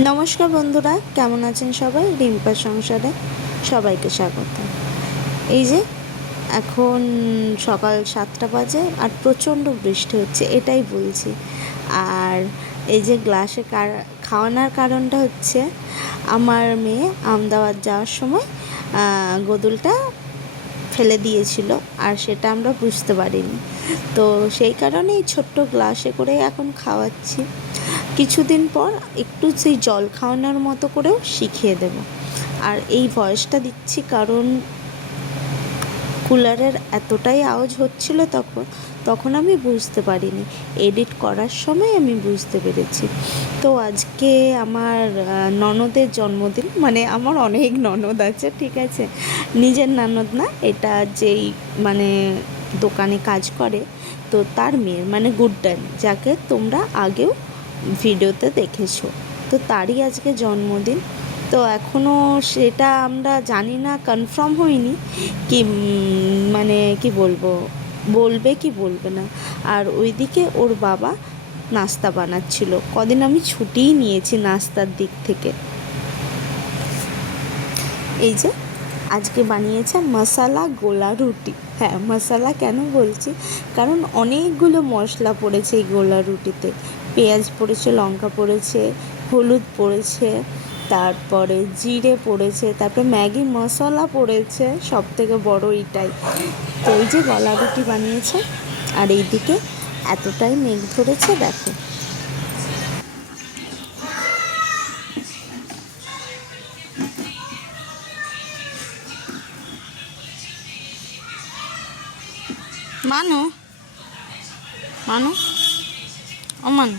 নমস্কার বন্ধুরা, কেমন আছেন সবাই? রিম্পার সংসারে সবাইকে স্বাগত। এই যে এখন সকাল 7টা বাজে আর প্রচণ্ড বৃষ্টি হচ্ছে, এটাই বলছি। আর এই যে গ্লাসে খাওয়ানোর কারণটা হচ্ছে আমার মেয়ে আমদাবাদ যাওয়ার সময় গোদলটা ফেলে দিয়েছিল, আর সেটা আমরা বুঝতে পারিনি। তো সেই কারণেই ছোট্ট গ্লাসে করে এখন খাওয়াচ্ছি। কিছুদিন পর একটু সেই জল খাওয়ানোর মতো করেও শিখিয়ে দেব। আর এই ভয়েসটা দিচ্ছি কারণ কুলারের এতটাই আওয়াজ হচ্ছিল তখন আমি বুঝতে পারিনি, এডিট করার সময় আমি বুঝতে পেরেছি। তো আজকে আমার ননদের জন্মদিন, মানে আমার অনেক ননদ আছে, ঠিক আছে, নিজের ননদ না, এটা যেই মানে দোকানে কাজ করে তো তার মেয়ের, মানে গুড্ডান, যাকে তোমরা আগেও ভিডিওতে দেখেছো, তো তারই আজকে জন্মদিন। তো এখনও সেটা আমরা জানি না, কনফার্ম হয়নি কি মানে কি বলবো, বলবে কি বলবে না। আর ওইদিকে ওর বাবা নাস্তা বানাচ্ছিল, কদিন আমি ছুটিই নিয়েছি নাস্তার দিক থেকে। এই যে আজকে বানিয়েছে মশালা গোলা রুটি। হ্যাঁ, মশালা কেন বলছি, কারণ অনেকগুলো মশলা পড়েছে এই গোলা রুটিতে। পেঁয়াজ পড়েছে, লঙ্কা পড়েছে, হলুদ পড়েছে, তারপরে জিরে পড়েছে, তারপরে ম্যাগি মশলা পড়েছে, সব থেকে বড় এটাই। তো এই যে গলা রুটি বানিয়েছে, আর এইদিকে এতটাই মেঘ ধরেছে দেখো। মানু মানু ও মানু,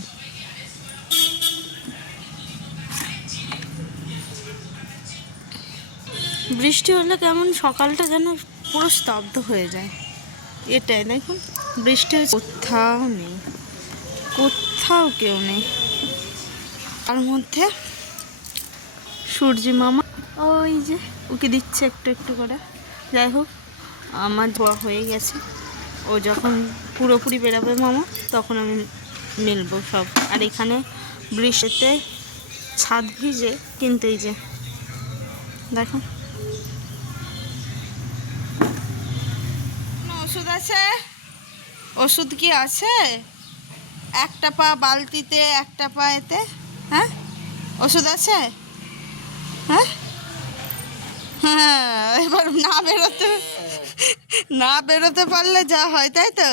বৃষ্টি হলে কেমন সকালটা যেন পুরো স্তব্ধ হয়ে যায়। এটাই দেখুন, বৃষ্টি কোথাও নেই, কোথাও কেউ নেই। তার মধ্যে সূর্যি মামা ওই যে ওকে দিচ্ছে একটু একটু করে। যাই হোক, আমার ধোয়া হয়ে গেছে, ও যখন পুরোপুরি বেরোবে মামা তখন আমি মেলবো সব। আর এখানে বৃষ্টিতে ছাদ ভিজে, কিন্তু এই যে দেখো, ওষুধ আছে? ওষুধ কি আছে? একটা পা বালতিতে, একটা পা এতে। হ্যাঁ, ওষুধ আছে? হ্যাঁ হ্যাঁ, এবার না বেরোতে পারলে যা হয়, তাই তো।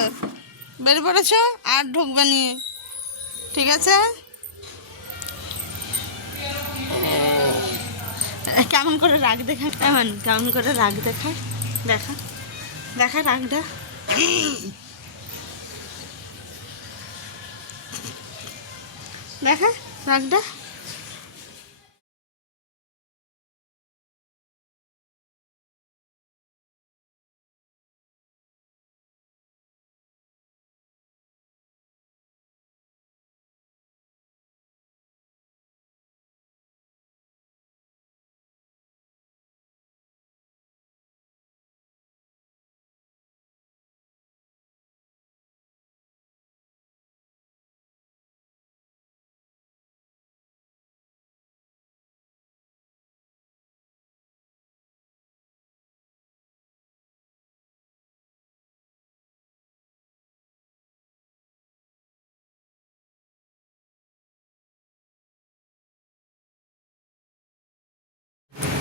বের পড়েছ, আর ঢুকবে নি, ঠিক আছে? কেমন করে রাগ দেখায়, কেমন করে রাগ দেখায়, দেখা দেখা রাগটা। দেখা রাগটা।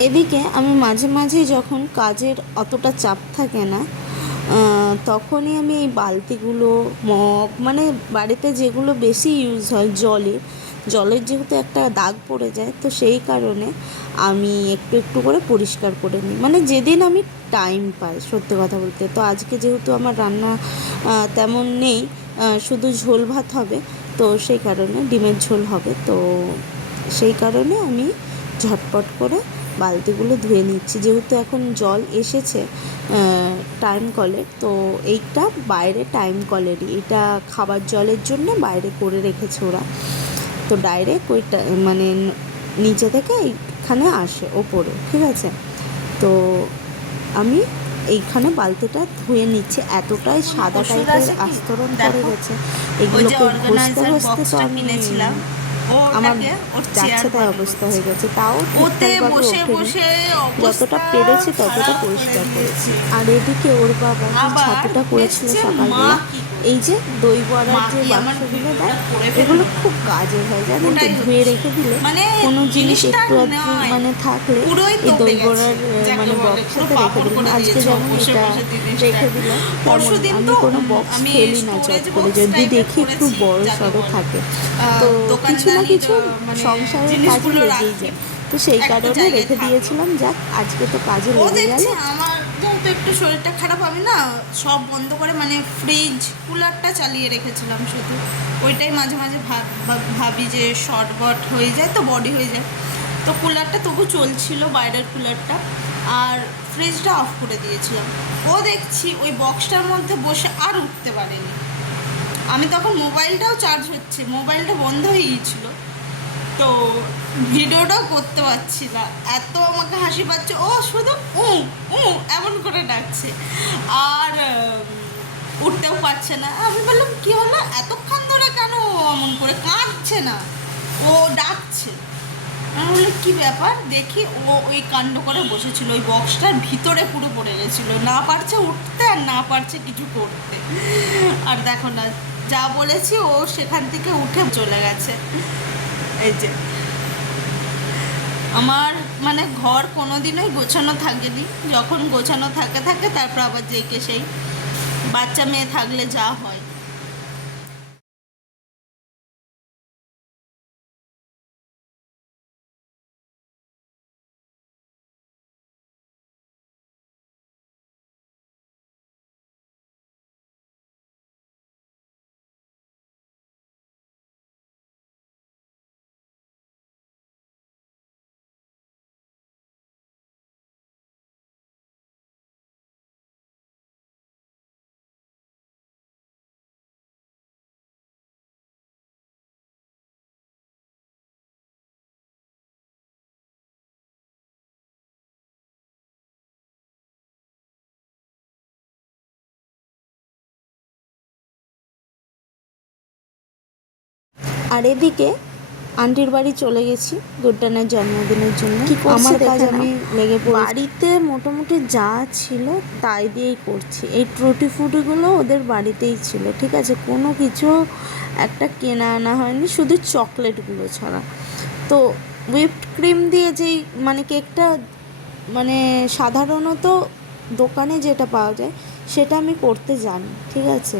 এদিকে আমি মাঝে মাঝে যখন কাজের অতটা চাপ থাকে না, তখনই আমি এই বালতিগুলো, মগ, মানে বাড়িতে যেগুলো বেশি ইউজ হয়, জলের যেহেতু একটা দাগ পড়ে যায়, তো সেই কারণে আমি একটু একটু করে পরিষ্কার করে নিই, মানে যেদিন আমি টাইম পাই, সত্যি কথা বলতে। তো আজকে যেহেতু আমার রান্না তেমন নেই, শুধু ঝোল ভাত হবে, তো সেই কারণে ডিমের ঝোল হবে, তো সেই কারণে আমি ঝটপট করে বালতিগুলো ধুয়ে নিচ্ছি। যেহেতু এখন জল এসেছে টাইম কলের, তো এইটা বাইরে টাইম কলেরই, এটা খাবার জলের জন্য বাইরে করে রেখেছে ওরা, তো ডাইরেক্ট ওইটা মানে নিচে থেকে এইখানে আসে ওপরে, ঠিক আছে। তো আমি এইখানে বালতিটা ধুয়ে নিচ্ছি, এতটাই সাদা টাইপের আস্তরণ পড়ে গেছে, এগুলোকে ঘষতে ঘষতে তো আমি আমার ওটাকে ওর চেয়ার যাচ্ছে তাই বানিয়ে অবস্থা দিচ্ছে। হয়ে গেছে, তাও ওতে ঠিকঠাকভাবে বসে ওঠেনি। বসে যতটা অবস্থা পেরেছি ততটা খারাপ করে পরিষ্কার করেছি। দিয়েছে। আর এদিকে ওর বাবা যে আবার ছাতুটা করেছিল এসছে মা সকালবেলা, কি এই করছে, যে দই বড়ার মা যে কি আমার বাক্সগুলো ভিডিওটা দেয়, করে এগুলো ফেললো না, খুব কাজের হয় জানেন তো। ওটাই ধুয়ে হচ্ছে রেখে দিলে মানে কোনো জিনিস জিনিসটা একটু আধটু নয়, মানে থাকলে পুরোই এই তোপড়ে দই গেছে বড়ার যাকে মানে বলে, পুরো বক্সটাতে রেখে পাপড় দিলাম। করে আজকে দিয়েছে যেমন বসে এটা বসে জিনিসটা। রেখে দিলাম, পরশু তেমন দিন আমি তো কোনো বক্স আমি ফেলি না চট স্টোরেজ করে, বক্স যদি টাইপের দেখি একটু করেছি বড় যাকে সড়ো বলে, থাকে তো কিছু না দোকানদানির কিছু মানে সংসারের কাজে জিনিসগুলো লেগেই রাখি যায়। তো সেই একটা কারণে জায়গায় রেখে থাকলো। দিয়েছিলাম, যাক আজকে তো কাজে ও লেগে গেল। দেখছে আমার যেহেতু একটু শরীরটা খারাপ, আমি না সব বন্ধ করে মানে ফ্রিজ কুলারটা চালিয়ে রেখেছিলাম শুধু। ওইটাই মাঝে মাঝে ভাবি যে শর্ট বট হয়ে যায় তো, বডি হয়ে যায়, তো কুলারটা তবু চলছিল, বাইরের কুলারটা, আর ফ্রিজটা অফ করে দিয়েছিলাম। ও দেখছি ওই বক্সটার মধ্যে বসে আর উঠতে পারেনি। আমি তখন মোবাইলটাও চার্জ হচ্ছে, মোবাইলটা বন্ধ হয়ে গিয়েছিল, তো ভিডিওটাও করতে পারছি না, এত আমাকে হাসি পাচ্ছে। ও শুধু উ উ এমন করে ডাকছে, আর উঠতেও পারছে না। আমি বললাম কি হলো, এতক্ষণ ধরে কেন এমন করে কাঁদছে না, ও ডাকছে। আমি বললাম কী ব্যাপার, দেখি ও ওই কাণ্ড করে বসেছিল, ওই বক্সটার ভিতরে পুরো পড়ে গেছিলো, না পারছে উঠতে আর না পারছে কিছু করতে। আর দেখো না, যা বলেছি ও সেখান থেকে উঠে চলে গেছে। এই যে আমার মানে ঘর কোনোদিনই গোছানো থাকেনি, যখন গোছানো থাকে থাকে তারপর আবার যেকে সেই বাচ্চা মেয়ে থাকলে যা হয়। আর এদিকে আন্টির বাড়ি চলে গেছি গুড্ডানের জন্মদিনের জন্য। কি আমার কাজ আমি লেগে পড়েছি, বাড়িতে মোটামুটি যা ছিল তাই দিয়েই করছি। এই ট্রুটি ফ্রুটিগুলো ওদের বাড়িতেই ছিল, ঠিক আছে, কোনো কিছু একটা কেনা আনা হয়নি, শুধু চকলেটগুলো ছাড়া। তো হুইপড ক্রিম দিয়ে যেই মানে কেকটা মানে সাধারণত দোকানে যেটা পাওয়া যায় সেটা আমি করতে জানি, ঠিক আছে,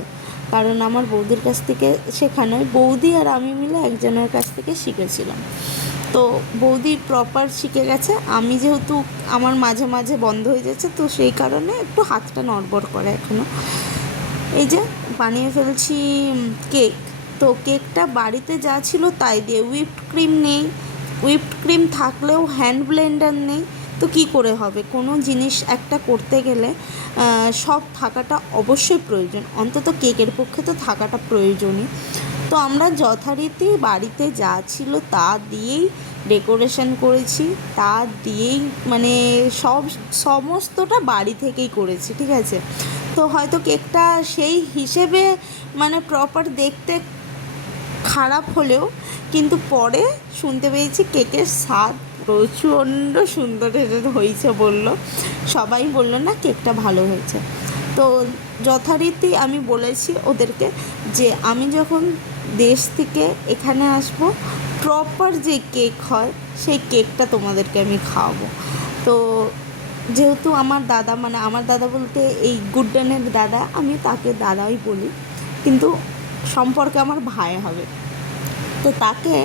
কারণ আমার বৌদির কাছ থেকে শেখানো, বৌদি আর আমি মিলে একজনের কাছ থেকে শিখেছিলাম। তো বৌদি প্রপার শিখে গেছে, আমি যেহেতু আমার মাঝে মাঝে বন্ধ হয়ে যাচ্ছে, তো সেই কারণে একটু হাতটা নড়বড় করে এখনও। এই যে বানিয়ে ফেলছি কেক। তো কেকটা বাড়িতে যা ছিল তাই দিয়ে, হুইপড ক্রিম নেই, হুইপড ক্রিম থাকলেও হ্যান্ড ব্লেন্ডার নেই, তো কি করে হবে? কোনো জিনিস একটা করতে গেলে সব থাকাটা অবশ্যই প্রয়োজন, অন্তত কেকের পক্ষে তো থাকাটা প্রয়োজনই। তো আমরা যথারীতি বাড়িতে যা ছিল তা দিয়েই ডেকোরেশন করেছি, তা দিয়েই মানে সমস্তটা বাড়ি থেকেই করেছি, ঠিক আছে। তো হয়তো কেকটা সেই হিসেবে মানে প্রপার দেখতে খারাপ হলেও কিন্তু পরে শুনতে পেয়েছি কেকের স্বাদ প্রচণ্ড সুন্দর হয়েছে বললো, সবাই বললো না কেকটা ভালো হয়েছে। তো যথারীতি আমি বলেছি ওদেরকে যে আমি যখন দেশ থেকে এখানে আসবো, প্রপার যে কেক হয় সেই কেকটা তোমাদেরকে আমি খাওয়াবো। তো যেহেতু আমার দাদা, মানে আমার দাদা বলতে এই গুড্ডানের দাদা, আমি তাকে দাদাই বলি, কিন্তু সম্পর্কে আমার ভাই হবে, তো তাকে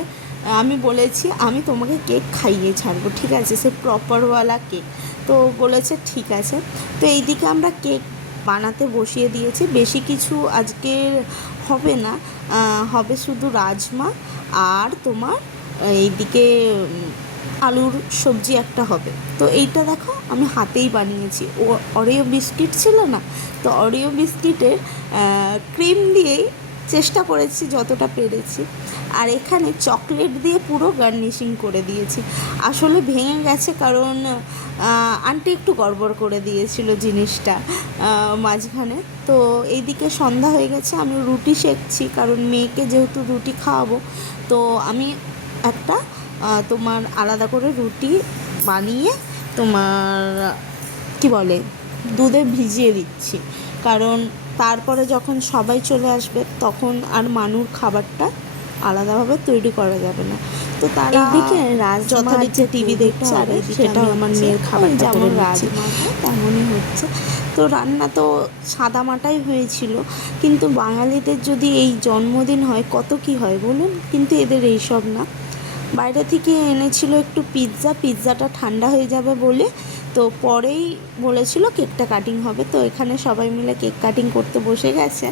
আমি বলেছি আমি তোমাকে কেক খাইয়ে ছাড়বো, ঠিক আছে, সে প্রপারওয়ালা কেক। তো বলেছে ঠিক আছে। তো এইদিকে আমরা কেক বানাতে বসিয়ে দিয়েছি, বেশি কিছু আজকে হবে না, হবে শুধু রাজমা আর তোমার এইদিকে আলুর সবজি একটা হবে। তো এইটা দেখো আমি হাতেই বানিয়েছি, অরিও বিস্কিট ছিল না, তো অরিও বিস্কিটের ক্রিম দিয়েই চেষ্টা করেছি যতটা পেরেছি। আর এখানে চকলেট দিয়ে পুরো গার্নিশিং করে দিয়েছি। আসলে ভেঙে গেছে কারণ আন্টি একটু গড়বড় করে দিয়েছিল জিনিসটা মাঝখানে। তো এইদিকে সন্ধ্যা হয়ে গেছে, আমি রুটি সেঁকছি কারণ মেয়েকে যেহেতু রুটি খাওয়াবো, তো আমি একটা তোমার আলাদা করে রুটি বানিয়ে তোমার কি বলে দুধে ভিজিয়ে দিচ্ছি, কারণ তারপরে যখন সবাই চলে আসবে তখন আর মানুর খাবারটা আলাদাভাবে তৈরি করা যাবে না। তো তার এইদিকে যথারীতি টিভি দেখছে, আর সেটাও আমার মেয়ের খাবার যেমন রাজমা তেমনই হচ্ছে। তো রান্না তো সাদামাটাই হয়েছিল, কিন্তু বাঙালিদের যদি এই জন্মদিন হয় কত কি হয় বলুন, কিন্তু এদের এইসব না। বাইরে থেকে এনেছিল একটু পিৎজাটা ঠান্ডা হয়ে যাবে বলে, তো পরেই বলেছিল কেকটা কাটিং হবে। তো এখানে সবাই মিলে কেক কাটিং করতে বসে গেছে।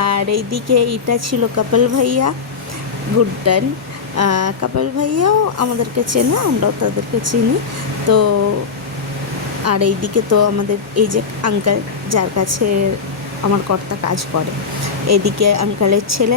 আর এইদিকে এটা ছিল কপিল ভাইয়া, গুড ডান। কপিল ভাইয়াও আমাদেরকে চেনে, আমরাও তাদেরকে চিনি। তো আর এইদিকে তো আমাদের এই যে আঙ্কেল, যার কাছে আমার কর্তা কাজ করে, এইদিকে আঙ্কেলের ছেলে